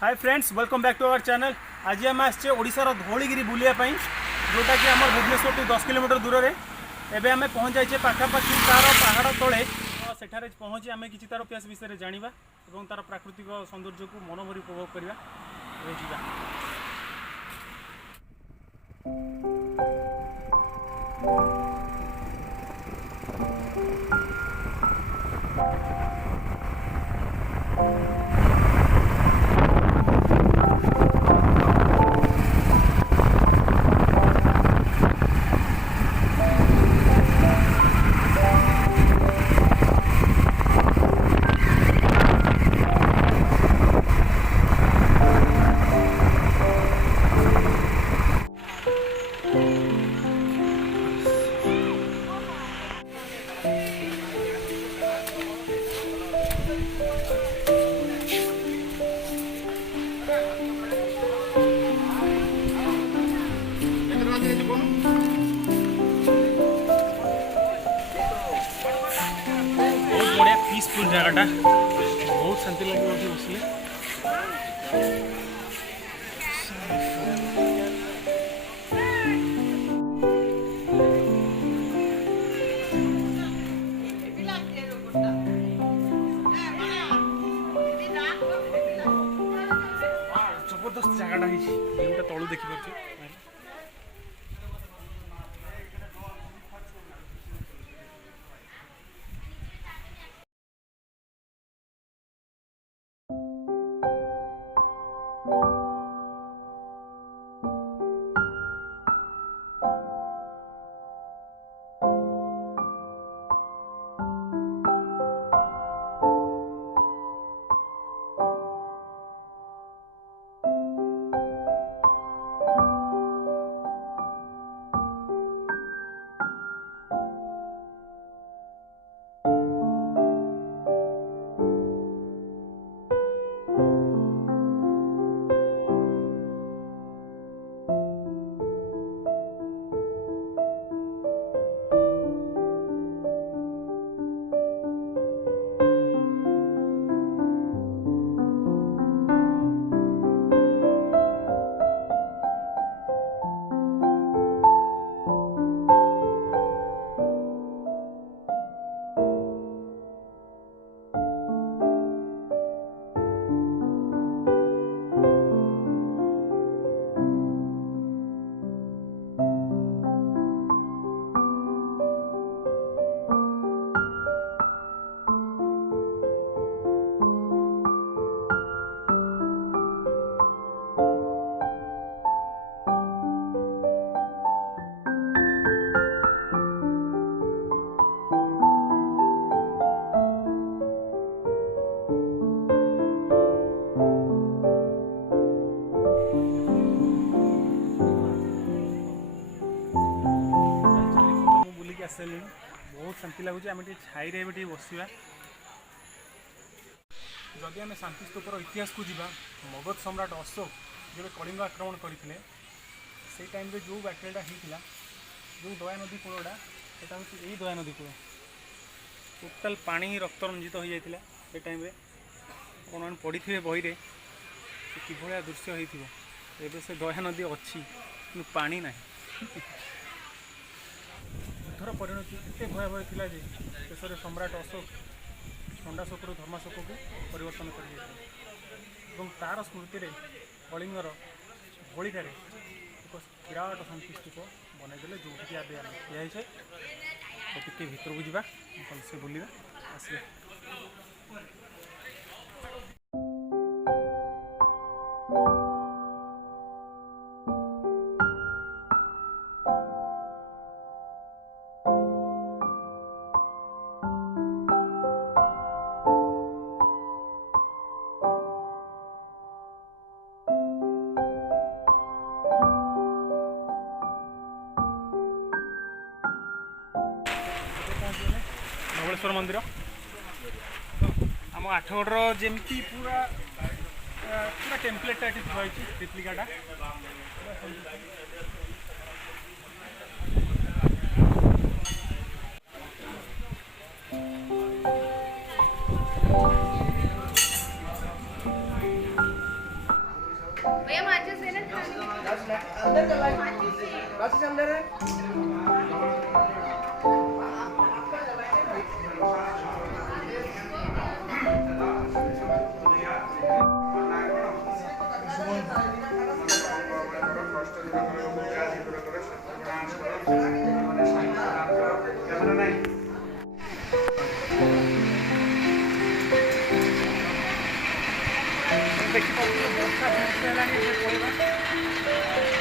Hi friends, welcome back to our channel. आज आम आसे ओडिशार धौलीगिरी बुलायापाई, जोटा कि आम भुवनेश्वर टू 10 किलोमीटर दूर में। एवं आम पहुँच जाइए पाखापाखि तार पहाड़ तले। सेठारे पहुँची आम कि तार इतिहास विषय जाना और तार प्राकृतिक सौंदर्य को मनभरी उपभोग करवा। बढ़िया पीसफुल जगटा, बहुत शांति लगे बसले। जबरदस्त जगटा है, तलू देखिए। आसले बहुत शांति लगुच। आम छाई बसवा। जदि आम शांति स्तूपर इतिहास को जीवा, मगध सम्राट अशोक जब कलिंग आक्रमण करते से टाइम जो बैटलटा होता, जो दया नदी कूलटा सेटा हूँ यही दया नदी कूल। टोटाल पानी ही रक्त रंजित हो जाता से टाइम कौन पढ़ी थे बही रे कि दृश्य हो। से दया नदी अच्छी कि पानी ना। युद्धर परिणति एत भयावह था जे शेष में सम्राट अशोक चंडाशोक धर्माशोक को परिवर्तन कर तार स्मृति में कलिंगर होलिकार एक विराट शांति स्तूप बनईदे जो ठिया तो टे भर को जावा भलसे बुलवा आसवे। धौलेश्वर मंदिर आम आठगढ़ जमी पूरा पूरा टेम्पलेटा ये थी ट्रिप्लिकाटा। ଦେଖିପାରୁଥିବେ ବର୍ଷା ହେଲାଣି ଏବେ ପଳେଇବା।